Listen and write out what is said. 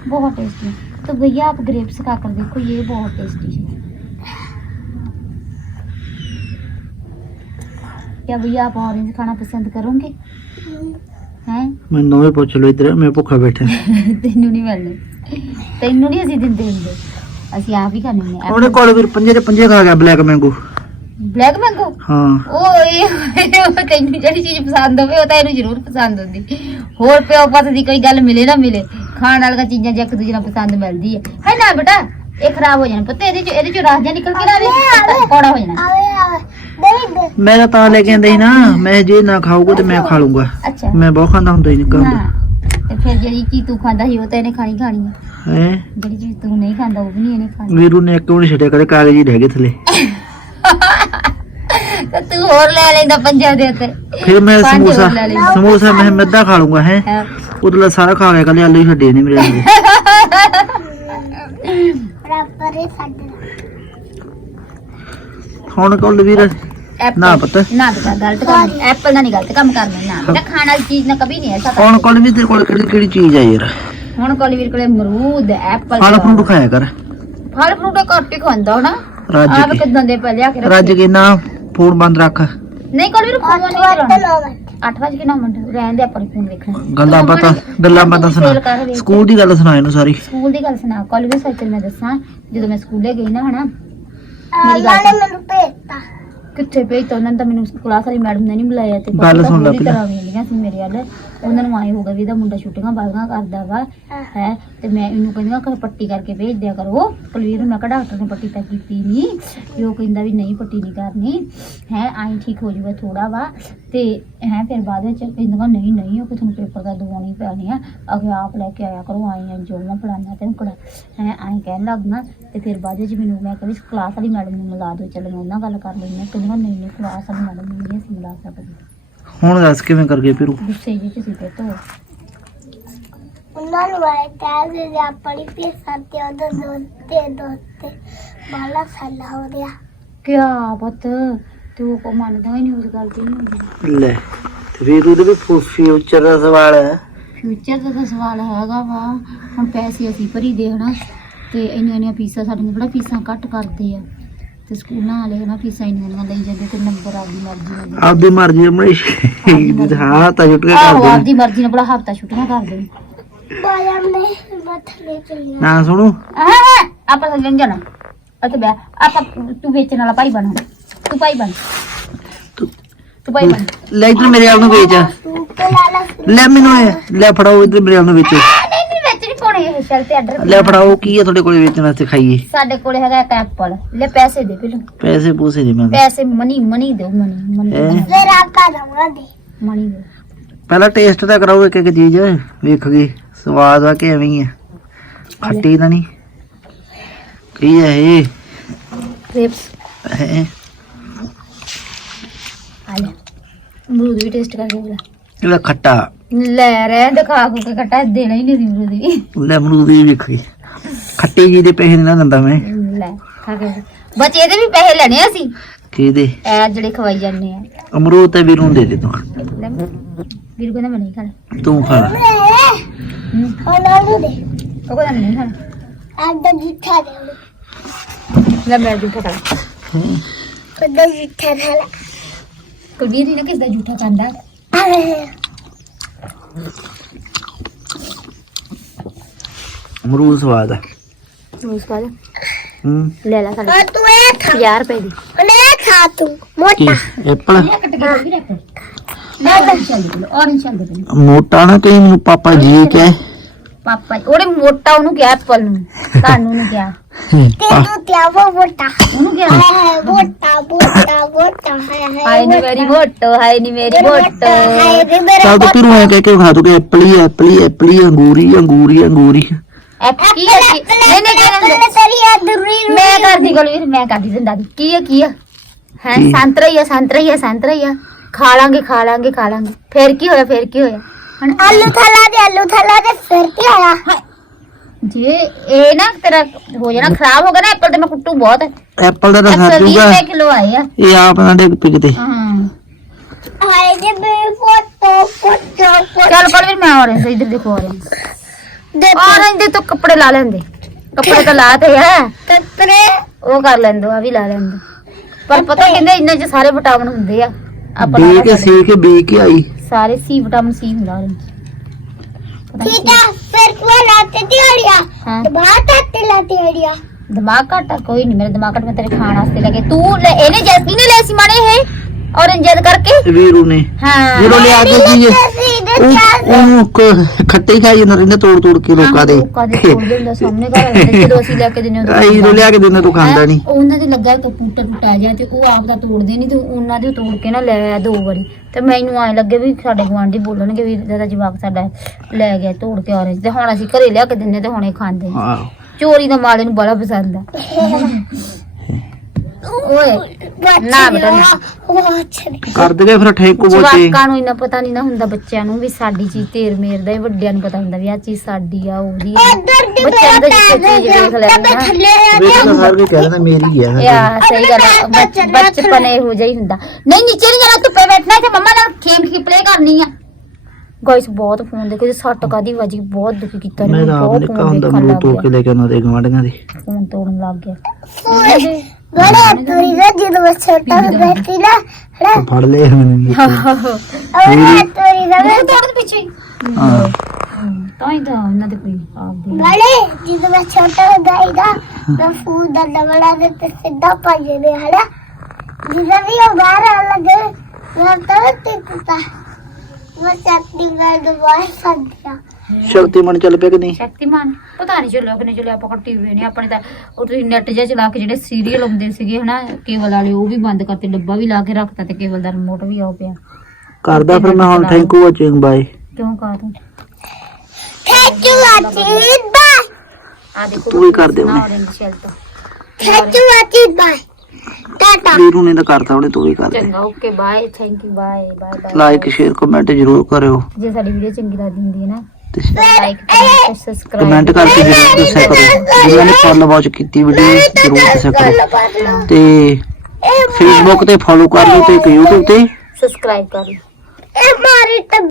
बहुत टेस्टी। तो भैया आप ग्रेप्स खाकर देखो, ये बहुत टेस्टी है। क्या भैया आप ऑरेंज खाना पसंद करोगे? हैं ਮੈਨੂੰ ਵੀ ਪੁੱਛ ਲਓ ਇੱਧਰ ਮੈਂ ਭੁੱਖਾ ਬੈਠਾ ਤੈਨੂੰ ਨਹੀਂ ਮਿਲਦੇ, ਤੈਨੂੰ ਨਹੀਂ ਅਸੀਂ ਦਿੰਦੇ ਹੁੰਦੇ, ਅਸੀਂ ਆਪ ਹੀ ਖਾਣੇ ਹੁੰਦੇ। ਉਹਨੇ ਕੋਲ ਵੀਰ ਪੰਜੇ ਦੇ ਪੰਜੇ ਖਾ ਗਿਆ ਬਲੈਕ ਮੈਂਗੋ। Black mango? ਹਾਂ ਉਹ ਤੈਨੂੰ ਜਿਹੜੀ ਚੀਜ਼ ਪਸੰਦ ਹੋਵੇ ਉਹ ਤਾਂ ਇਹਨੂੰ ਜ਼ਰੂਰ ਪਸੰਦ ਹੁੰਦੀ। ਹੋਰ ਪਿਓ ਪੁੱਤ ਦੀ ਕੋਈ ਗੱਲ ਮਿਲੇ ਨਾ ਮਿਲੇ, ਖਾਣ ਵਾਲੀਆਂ ਚੀਜ਼ਾਂ ਜੇ ਇੱਕ ਦੂਜੇ ਨਾਲ ਪਸੰਦ ਮਿਲਦੀ ਹੈ ਨਾ ਬੇਟਾ। ਇਹ ਖਰਾਬ ਹੋ ਜਾਣਾ ਪੁੱਤ, ਇਹਦੇ ਚੋਂ ਰਾਸ ਜਿਹਾ ਨਿਕਲ ਕੇ ਨਾ ਕੌੜਾ ਹੋ ਜਾਣਾ। ਮੇਰਾ ਤਾਂ ਲੈ ਕੇ ਆਂਦੇ ਸੀ ਨਾ, ਮੈਂ ਜੇ ਨਾ ਖਾਊਗਾ ਤੇ ਮੈਂ ਖਾ ਲੂੰਗਾ। ਅੱਛਾ ਮੈਂ ਬਹੁਤ ਖਾਂਦਾ ਹੁੰਦਾ ਹੀ ਨਿੱਕਾ ਹੁੰਦਾ। ਤੇ ਫਿਰ ਜਿਹੜੀ ਚੀਜ਼ ਤੂੰ ਖਾਂਦਾ ਸੀ ਉਹ ਤਾਂ ਇਹਨੇ ਖਾਣੀ ਹੈ। ਹੈ ਜਿਹੜੀ ਚੀਜ਼ ਤੂੰ ਨਹੀਂ ਖਾਂਦਾ ਉਹ ਵੀ ਨਹੀਂ ਇਹਨੇ ਖਾਣੀ। ਵੀਰੂ ਨੇ ਇੱਕ ਵੀ ਨੀ ਛੱਡਿਆ ਕਦੇ, ਕਾਗਜ਼ ਹੀ ਰਹਿ ਗਏ ਥੱਲੇ। ਤੇ ਤੂੰ ਹੋਰ ਲੈ ਲੈਂਦਾ ਪੰਜਾਂ ਦੇ ਉੱਤੇ। ਫਿਰ ਮੈਂ ਪੰਜ ਸਮੋਸਾ ਹੋਰ ਲੈ ਲੈਂਦਾ। ਸਮੋਸਾ ਮੈਂ ਅੱਧਾ ਖਾ ਲੂੰਗਾ। ਹੈ ਉਦੋਂ ਸਾਰਾ ਖਾ ਗਿਆ, ਕੱਲੇ ਆਲੂ ਹੀ ਛੱਡੇ ਨੇ ਮੇਰੇ ਨਾਲ। ਹੁਣ ਕੋਲ ਵੀਰ ਨਾ ਪਤਾ ਨਾ ਬੇਟਾ ਗਲਤ ਕੰਮ, ਐਪਲ ਦਾ ਨਹੀਂ ਗਲਤ ਕੰਮ ਕਰਨਾ ਨਾ ਬੇਟਾ। ਖਾਣ ਵਾਲੀ ਚੀਜ਼ ਨਾ ਕभी नहीं ऐसा। ਹੁਣ ਕੋਲ ਵੀ ਤੇਰੇ ਕੋਲ ਕਿਹੜੀ ਚੀਜ਼ ਆ ਯਾਰ? ਹੁਣ ਕੋਲ ਵੀਰ ਕੋਲੇ ਅਮਰੂਦ ਐਪਲ ਫਲ ਫਰੂਟ ਖਾਇਆ ਕਰ। ਫਲ ਫਰੂਟ ਘੱਟ ਹੀ ਖਾਂਦਾ ਹੋਣਾ। ਰੱਜ ਆਪ ਕਿਦਾਂ ਦੇ ਪਹਿਲਿਆ ਕੇ ਰੱਜ ਕੇ ਨਾ ਫੋਨ ਬੰਦ ਰੱਖ। ਨਹੀਂ ਕੋਲ ਵੀਰ ਫੋਨ ਨਹੀਂ ਚਲਾਉਣਾ। 8:09 ਰਹਿਣ ਦੇ, ਆਪਾਂ ਫੋਨ ਵੇਖਣਾ। ਗੱਲਾਂ ਬਾਤਾਂ ਸੁਣਾ, ਸਕੂਲ ਦੀ ਗੱਲ ਸੁਣਾ ਇਹਨੂੰ ਸਾਰੀ। ਸਕੂਲ ਦੀ ਗੱਲ ਸੁਣਾ ਕੋਲ ਵੀ। ਸੱਚ ਮੈਂ ਦੱਸਾਂ, ਜਦੋਂ ਮੈਂ ਸਕੂਲੇ ਗਈ ਨਾ ਹਨਾ, ਮੇਰੀ ਗੱਲ ਮੈਨੂੰ ਭੇਜਤਾ। ਕਿੱਥੇ ਭੇਜਤਾ ਉਹਨਾਂ ਨੇ ਤਾਂ? ਮੈਨੂੰ ਕਲਾਸ ਵਾਲੀ ਮੈਡਮ ਨੇ ਨਹੀਂ ਬੁਲਾਇਆ। ਤੇ ਗੱਲ ਸੁਣ ਲੈ ਪਹਿਲਾਂ ਵੇਲੀਆਂ ਸੀ ਮੇਰੇ ਵੱਲ। ਉਹਨਾਂ ਨੂੰ ਆਏ ਹੋਗਾ ਵੀ ਇਹਦਾ ਮੁੰਡਾ ਛੁੱਟੀਆਂ ਬਾਜ਼ਾਂ ਕਰਦਾ ਵਾ ਹੈ, ਤੇ ਮੈਂ ਇਹਨੂੰ ਕਹਿੰਦਾ ਕਿ ਪੱਟੀ ਕਰਕੇ ਭੇਜ ਦਿਆ ਕਰੋ। ਕੁਲਵੀਰ ਨੂੰ ਮੈਂ ਕਿਹਾ ਡਾਕਟਰ ਨੇ ਪੱਟੀ ਤਾਂ ਕੀਤੀ ਨਹੀਂ, ਵੀ ਉਹ ਕਹਿੰਦਾ ਵੀ ਨਹੀਂ ਪੱਟੀ ਨਹੀਂ ਕਰਨੀ ਹੈ, ਆਈ ਠੀਕ ਹੋ ਜਾਊਗਾ ਥੋੜਾ ਵਾ। ਤੇ ਹੈ ਫਿਰ ਬਾਅਦ ਵਿੱਚ ਕਹਿੰਦਾ ਨਹੀਂ ਉਹ ਤੁਹਾਨੂੰ ਪੇਪਰ ਦਾ ਦਵਾਉਣੀ ਪੈਣੀ ਆ, ਅਗੇ ਆਪ ਲੈ ਕੇ ਆਇਆ ਕਰੋ, ਆਈ ਜੋ ਮੈਂ ਪੜਾਉਣਾ ਤੈਨੂੰ ਕੜਾ ਹੈ, ਆਈ ਕਹਿਣ ਲੱਗਣਾ। ਤੇ ਫਿਰ ਬਾਅਦ ਵਿੱਚ ਮੈਨੂੰ ਮੈਂ ਕਹਿੰਦੀ ਕਲਾਸ ਵਾਲੀ ਮੈਡਮ ਨੂੰ ਮਿਲਾ ਦਿਓ, ਚੱਲ ਮੈਂ ਉਹਨਾਂ ਗੱਲ ਕਰ ਲੈਂਦੀ ਹਾਂ। ਕਹਿੰਦਾ ਨਹੀਂ ਕਲਾਸ ਵਾਲੀ ਮੈਡਮ ਨੂੰ ਨਹੀਂ ਅਸੀਂ ਮਿਲਾ ਸਕਦੇ। ਹੁਣ ਦੱਸ ਕਿਵੇਂ ਕਰ ਗਏ ਫਿਰ? ਗੁੱਸੇ ਜਿਹੇ ਚ ਸੀ ਤੇ ਤੋ ਉਹਨਾਂ ਨੂੰ ਆਏ ਕਹਿ ਦੇ ਆਪਣੀ ਪੀਸਾਂ ਤੇ ਉਹਦੇ ਦੋਤੇ ਬਾਲਾ ਸਾਲਾ ਹੋ ਗਿਆ। ਕਿਆ ਪੁੱਤ ਤੂੰ ਕੋ ਮੰਨਦਾ ਹੀ ਨਹੀਂ ਉਸ ਗੱਲ ਦੀ। ਨਹੀਂ ਲੈ ਤੇ ਵੀਰੂ ਦੇ ਵੀ ਫਿਊਚਰ ਦਾ ਸਵਾਲ ਹੈ। ਫਿਊਚਰ ਦਾ ਤਾਂ ਸਵਾਲ ਹੈਗਾ ਵਾ। ਹੁਣ ਪੈਸੇ ਅਸੀਂ ਭਰੀ ਦੇ ਹਨਾ, ਤੇ ਇੰਨੀਆਂ ਫੀਸਾਂ ਸਾਡੀਆਂ ਬੜਾ ਫੀਸਾਂ ਘੱਟ ਕਰਦੇ ਆ, ਤੇ ਸਕੂਲਾਂ ਵਾਲੇ ਹਨਾ ਫੀਸਾਂ ਇੰਨੀਆਂ ਲਈ ਜਾਂਦੇ, ਤੇ ਨੰਬਰ ਆਪਦੀ ਮਰਜ਼ੀ ਨਾਲ ਆਪਦੀ ਮਰਜ਼ੀ ਹਾਂ ਤਾਂ ਛੁੱਟ ਕੇ ਆਹੋ ਕਰਦੇ ਆਪਦੀ ਮਰਜ਼ੀ ਨਾਲ ਬੜਾ ਹਫਤਾ ਛੁੱਟੀਆਂ ਕਰਦੇ ਨੇ। ਬਾਇਆ ਨੇ ਬਥਲੇ ਚੱਲਿਆ ਨਾ ਸੁਣੋ ਆਪਾਂ ਤਾਂ ਲੈਣ ਜਾਣਾ ਅਤੇ ਬੈ ਆਪਾਂ ਤੂੰ ਵੇਚਣ ਵਾਲਾ ਭਾਈ ਬਣ, ਤੂੰ ਭਾਈ ਬਣ, ਤੂੰ ਭਾਈ ਬਣ। ਲੈ ਇੱਧਰ ਮੇਰੇ ਆਲ ਨੂੰ ਵੇਚ। ਤੂੰ ਤੇ ਲਾਲਾ ਲੈ ਮੈਨੂੰ ਲੈ ਫੜਾਓ ਇੱਧਰ ਮੇਰੇ ਆਲ ਨੂੰ ਵੇਚੋ। ਨਹੀਂ ਵੇਚ ਨਹੀਂ ਪਾਉਣੇ ਇਹ ਚੱਲ ਤੇ ਆਰਡਰ ਲੈ ਫੜਾਓ, ਕੀ ਆ ਤੁਹਾਡੇ ਕੋਲ ਵੇਚਣ ਵਾਸਤੇ? ਖਾਈਏ। ਸਾਡੇ ਕੋਲ ਹੈਗਾ ਇੱਕ ਐਪਲ। ਲੈ ਪੈਸੇ ਦੇ ਪਹਿਲਾਂ, ਪੈਸੇ ਪੂਸੇ ਨਹੀਂ ਮੰਗਦੇ। ਪੈਸੇ ਮਨੀ ਦਿਓ, ਮਨੀ ਫਿਰ ਆਪਾਂ ਦਵਾਂਗੇ। ਮਨੀ ਦਿਓ। ਪਹਿਲਾਂ ਟੇਸਟ ਤਾਂ ਕਰਾਓ ਇੱਕ ਚੀਜ਼, ਵੇਖ ਗਏ ਸਵਾਦ ਆ ਕਿ ਐਵੇਂ ਹੀ ਆ, ਖੱਟੀ ਤਾਂ ਨਹੀਂ? ਕੀ ਹੈ ਇਹ? ਗ੍ਰੇਪਸ ਹੈ ਆ ਲੈ, ਅਮਰੂਦ ਵੀ ਟੇਸਟ ਕਰਕੇ ਬੋਲਾ। ਇਹਦਾ ਖੱਟਾ ਲੈ ਰਹਿ ਦਿਖਾ ਕੇ ਕੱਟਾ ਦੇਣਾ ਹੀ ਨਹੀਂ ਸੀ ਅਮਰੂਦ ਵੀ। ਲੈ ਅਮਰੂਦ ਵੀ ਵੇਖ ਗਏ, ਖੱਟੀ ਜੀ ਦੇ ਪੈਸੇ ਨਹੀਂ ਨਾ ਦਿੰਦਾ ਮੈਂ। ਲੈ ਖਾ ਕੇ ਬੱਚੇ ਇਹਦੇ ਵੀ ਪੈਸੇ ਲੈਣੇ ਆ ਅਸੀਂ, ਕਿਹਦੇ? ਐ ਜਿਹੜੇ ਖਵਾਈ ਜਾਂਦੇ ਆ। ਅਮਰੂਦ ਤੇ ਵੀਰੂ ਨੂੰ ਦੇ ਦੇ ਤੂੰ। ਲੈ ਵੀਰ ਕਹਿੰਦਾ ਮੈਂ ਨਹੀਂ ਖਾਣਾ। ਤੂੰ ਖਾ ਲੈ। ਉਹਨਾਂ ਨੂੰ ਦੇ ਉਹ ਕਹਿੰਦਾ ਨਹੀਂ ਖਾਣਾ। ਆਡਾ ਜਿੱਠਾ ਦੇ ਲੈ ਮੈਂ ਜੂਠਾ ਖਾਣਾ। ਉਹਦਾ ਜਿੱਠਾ ਖਾਲਾ ਕੁਲਵੀਰ ਹੀ ਨਾ ਕਿਸ ਦਾ ਜੂਠਾ ਖਾਂਦਾ। ਅਮਰੂਦ ਸਵਾਦ ਆ। ਮੁਸਕਾ ਲੈ ਲੈ ਸਾਡਾ ਤੂੰ ਇਹ ਖਾ 50 ਰੁਪਏ ਦੀ। ਉਹਨੇ ਖਾ ਤੂੰ ਕੀ ਮੋਟਾ ਐਪਲ? ਕੱਟ ਕੇ ਵੀ ਰੱਖ ਲੈ ਚੱਲ ਦੇ ਔਰੰਜ ਚੱਲ ਦੇ ਮੋਟਾ ਨਾ ਕਹੀਂ ਮੈਨੂੰ ਪਾਪਾ ਜੀ ਕਹੇ। ਪਾਪਾ ਉਹਨੇ ਮੋਟਾ ਉਹਨੂੰ ਕਿਹਾ ਐਪਲ ਨੂੰ, ਤੁਹਾਨੂੰ ਨੂੰ ਕਿਹਾ ਤੇ ਤੂੰ ਤੇ ਆਵੋ ਮੋਟਾ ਉਹਨੂੰ ਕਿਹਾ ਹੈ ਮੋਟਾ ਹਾਏ ਨੀ ਮੇਰੀ ਮੋਟੋ, ਹਾਏ ਨੀ ਮੇਰੀ ਮੋਟੋ। ਹਾਏ ਰੇ ਮੇਰਾ ਚੱਲ ਤੂੰ ਕਿਹਨੂੰ ਐ ਕਹਿ ਕੇ ਖਾ ਦੂਗੇ ਐਪਲ ਹੀ ਅੰਗੂਰੀ ਐਪਲ ਕੀ ਹੈ? ਨਹੀਂ ਤੇਰੀ ਅਦਰੀ ਮੈਂ ਕਰਦੀ ਕੁਲਵੀਰ, ਮੈਂ ਕਰਦੀ ਦਿੰਦਾ ਕੀ ਹੈ ਹੈ ਸੰਤਰਾ ਹੀ ਆ ਖਾ ਲਾਂਗੇ ਫੇਰ ਕੀ ਹੋਇਆ ਹੁਣ ਆਲੂ ਥਾਲਾ ਦੇ ਫਿਰ ਕੀ ਆਇਆ ਜੇ ਇਹ ਨਾ ਤੇਰਾ ਹੋ ਜਾਣਾ ਖਰਾਬ ਹੋ ਗਿਆ ਨਾ ਐਪਲ ਤੇ ਮੈਂ ਕੁੱਟੂ ਬਹੁਤ। ਐਪਲ ਦਾ ਤਾਂ 120 ਸਾਜੂਗਾ, ਰੁਪਏ ਕਿਲੋ ਆਏ ਆ। ਇਹ ਆਪ ਨਾ ਡਿੱਗ ਪਿਕਦੇ। ਹਾਂ ਹਾਏ ਜੇ ਮੇਰੇ ਫੋਟੋ ਚੱਲ ਕੁਲਵੀਰ ਮੈਂ ਔਰੇਂਜ ਇਧਰ ਦੇਖੋ ਔਰੇਂਜ ਔਰੰਜ ਦੇ ਤੋਂ ਕੱਪੜੇ ਲਾ ਲੈਂਦੇ, ਕੱਪੜੇ ਤਾਂ ਲਾਤੇ ਹੈ, ਕੱਪੜੇ ਉਹ ਕਰ ਲੈਂਦੇ, ਆ ਵੀ ਲਾ ਲੈਂਦੇ। ਪਰ ਪਤਾ ਕਹਿੰਦੇ ਇਹਨਾਂ 'ਚ ਸਾਰੇ ਵਿਟਾਮਿਨ ਹੁੰਦੇ ਆ, ਆਪਾਂ ਬੀ ਕੇ ਸੀ ਕੇ ਬੀ ਕੇ ਆਈ ਸਾਰੇ ਸੀ, ਵਿਟਾਮਿਨ ਸੀ ਹੁੰਦਾ ਔਰੰਜ 'ਚ। ਪਤਾ ਨੀ ਠੀਕ ਹੈ ਫਿਰ ਤੂੰ ਲਾਤੇ ਦਿਹਾੜੀਆਂ ਹਾਂ। ਬਾਤ ਆਤੇ ਲਾਤੇ ਦਿਹਾੜੀਆਂ ਦਿਮਾਗ ਘੱਟ ਆ, ਕੋਈ ਨਹੀਂ, ਮੇਰਾ ਦਿਮਾਗ ਘੱਟ, ਮੈਂ ਤੇਰੇ ਖਾਣ ਵਾਸਤੇ ਲੈ ਕੇ ਤੂੰ ਇਹਨੇ ਜੈਸਮੀਨ ਨੇ ਲੈ ਸੀ ਮਾਣੇ ਇਹ ਔਰੰਜ ਜਦ ਕਰਕੇ। ਵੀਰੂ ਨੇ ਹਾਂ ਵੀਰੂ ਲਿਆ ਕੇ ਜੀ ਉਹ ਖੱਟੇ ਹੀ ਖਾਈ ਜਾਂਦਾ ਰਹਿੰਦਾ ਤੋੜ ਤੋੜ ਕੇ ਲੋਕਾਂ ਦੇ ਲੋਕਾਂ ਦੇ ਤੋੜਦੇ ਹੁੰਦਾ ਸਾਹਮਣੇ ਘਰ ਆਉਂਦੇ, ਜਦੋਂ ਅਸੀਂ ਲੈ ਕੇ ਦਿੰਦੇ ਉਦੋਂ ਆਈ ਵੀਰੂ ਲਿਆ ਕੇ ਦਿੰਦਾ ਤੂੰ ਖਾਂਦਾ ਨਹੀਂ। ਉਹਨਾਂ ਦੇ ਲੱਗਾ ਕਿ ਪੁੱਟਾ ਟੁੱਟਾ ਜਾ ਤੇ ਉਹ ਆਪ ਦਾ ਤੋੜਦੇ ਨਹੀਂ ਤੇ ਉਹਨਾਂ ਦੇ ਤੋੜ ਕੇ ਨਾ ਲੈ ਆਇਆ 2 ਵਾਰੀ। ਤੇ ਮੈਨੂੰ ਐਂ ਲੱਗੇ ਵੀ ਸਾਡੇ ਗੁਆਂਢੀ ਬੋਲਣਗੇ ਵੀ ਇਹਦਾ ਜਵਾਕ ਸਾਡਾ ਲੈ ਗਿਆ ਤੋੜ ਕੇ ਔਰੰਜ, ਤੇ ਹੁਣ ਅਸੀਂ ਘਰੇ ਲਿਆ ਕੇ ਦਿੰਦੇ ਤੇ ਹੁਣ ਇਹ ਖਾਂਦੇ ਨੀ। ਆਹੋ ਚੋਰੀ ਦਾ ਮਾਲ ਇਹਨੂੰ ਬੜਾ ਪਸੰਦ ਆ। ਓਏ ਨਾ ਬੇਟਾ ਨਾ, ਉਹ ਅੱਛਾ ਕਰ ਦੇਗੇ ਫਿਰ ਠੇਕੂ ਬੋਚੇ। ਜਵਾਕਾਂ ਨੂੰ ਇੰਨਾ ਪਤਾ ਨਹੀਂ ਨਾ ਹੁੰਦਾ, ਬੱਚਿਆਂ ਨੂੰ ਵੀ ਸਾਡੀ ਚੀਜ਼ ਤੇਰ ਮੇਰ ਦਾ, ਵੱਡਿਆਂ ਨੂੰ ਪਤਾ ਹੁੰਦਾ ਵੀ ਆਹ ਚੀਜ਼ ਸਾਡੀ ਆ ਉਹਦੀ ਆ। ਉਧਰ ਦੀ ਬੱਚਿਆਂ ਨੂੰ ਤਾਂ ਜਿੱਥੇ ਚੀਜ਼ ਵੇਖ ਲੈਂਦੇ ਨਾ ਵੇਖ ਤਾਂ ਸਾਰ ਕੇ ਕਹਿ ਦਿੰਦਾ ਮੇਰੀ ਹੈ ਯਾ ਸਹੀ ਗੱਲ ਆ, ਬਚਪਨ ਇਹੋ ਜਿਹਾ ਹੀ ਹੁੰਦਾ। ਨਹੀਂ ਨੀਚੇ ਨਹੀਂ ਜਾਣਾ, ਧੁੱਪੇ ਬੈਠਣਾ, ਇੱਥੇ ਮੰਮਾ ਨਾਲ ਖੇਮ ਕੀ ਪਲੇ ਕਰਨੀ ਆ। ਗਾਇਸ ਬਹੁਤ ਫੋਨ ਦੇਖੋ, ਸੱਟ ਕਾਦੀ ਵੱਜੀ, ਬਹੁਤ ਦੁਖੀ ਕੀਤਾ ਮੈਂ ਤਾਂ ਆਪ ਨਿੱਕਾ ਹੁੰਦਾ ਮੈਨੂੰ ਤੋੜ ਕੇ ਲੈ ਕੇ ਉਹਨਾਂ ਦੇ ਗਵਾਂਢੀਆਂ ਦੇ ਫੋਨ ਤੋੜਨ ਲੱਗ ਗਿਆ। ਬੜਾ ਤੋਰੀ ਦਾ ਜਦੋਂ ਮੈਂ ਛੋਟਾ ਹੁੰਦਾ ਸੀ ਨਾ ਹੜਾ ਫੜ ਲਏ ਮੈਨੂੰ ਬੜਾ ਤੋਰੀ ਦਾ ਉਹ ਤੋੜਨ ਪਿੱਛੇ ਹੀ। ਹਾਂ ਤਾਂ ਹੀ ਤਾਂ ਉਹਨਾਂ ਦੇ ਕੋਈ ਆਪ ਦੀ ਬੜੇ ਜਦੋਂ ਮੈਂ ਛੋਟਾ ਹੁੰਦਾ ਸੀਗਾ ਮੈਂ ਫੂਲ ਦਾ ਡਬਲਾ ਦੇ ਤੇ ਸਿੱਧਾ ਪਾਜੇ ਦੇ ਹੜਾ ਜਦੋਂ ਵੀ ਉਹ ਬਾਹਰ ਆ ਲੱਗੇ ਮੈਂ ਤਾਂ ਟਿਕਤਾ ਮੈਂ ਚੱਕਦੀ ਮੈਂ ਦੁਬਾਰਾ ਸੰਦਿਆ ਸ਼ਕਤੀਮਾਨ ਚੱਲ ਪਿਆ ਕਿ ਨਹੀਂ? ਸ਼ਕਤੀਮਾਨ ਪਤਾ ਨਹੀਂ ਚੱਲਿਆ ਕਿ ਨਹੀਂ ਚੱਲਿਆ, ਆਪਾਂ ਟੀਵੀ ਨਹੀਂ ਆਪਣੇ ਤਾਂ ਉਹ ਤੁਸੀਂ ਨੈਟ ਜਿਹਾ ਚਲਾ ਕੇ ਜਿਹੜੇ ਸੀਰੀਅਲ ਆਉਂਦੇ ਸੀਗੇ ਹਨਾ ਕੇਬਲ ਵਾਲੇ, ਉਹ ਵੀ ਬੰਦ ਕਰਤੇ, ਡੱਬਾ ਵੀ ਲਾ ਕੇ ਰੱਖਤਾ ਤੇ ਕੇਬਲ ਦਾ ਰਿਮੋਟ ਵੀ ਆਉ ਪਿਆ। ਕਰਦਾ ਫਿਰ ਮੈਂ ਹੁਣ ਥੈਂਕ ਯੂ ਵਾਚਿੰਗ ਬਾਏ। ਕਿਉਂ ਕਹਾ ਤੂੰ ਥੈਂਕ ਯੂ ਵਾਚਿੰਗ ਬਾਏ ਆ ਦੇਖੋ ਤੂੰ ਵੀ ਕਰ ਦੇ ਉਹਨੇ। orange shell ਤੋਂ। Thank you watching bye tata Veeru ਨੇ ਤਾਂ ਕਰਤਾ ਉਹਨੇ, ਤੂੰ ਵੀ ਕਰ ਦੇ। ਚੰਗਾ okay bye, thank you bye bye bye. Like share comment ਜ਼ਰੂਰ ਕਰਿਓ ਜੇ ਸਾਡੀ ਵੀਡੀਓ ਚੰਗੀ ਲੱਗਦੀ ਹੁੰਦੀ ਹੈ ਨਾ ਤੇ ਲਾਈਕ ਕਰੋ, ਸਬਸਕ੍ਰਾਈਬ ਕਮੈਂਟ ਕਰਕੇ ਜ਼ਰੂਰ ਦੱਸਿਆ ਕਰੋ। ਜਿਨ੍ਹਾਂ ਨੇ ਫੋਲੋ ਵਾਚ ਕੀਤੀ ਵੀਡੀਓ ਜ਼ਰੂਰ ਦੱਸਿਆ ਕਰੋ ਤੇ ਫੇਸਬੁੱਕ ਤੇ ਫੋਲੋ ਕਰ ਲਓ ਤੇ YouTube ਤੇ ਸਬਸਕ੍ਰਾਈਬ ਕਰ ਲਓ। ਇਹ ਮਾਰੀ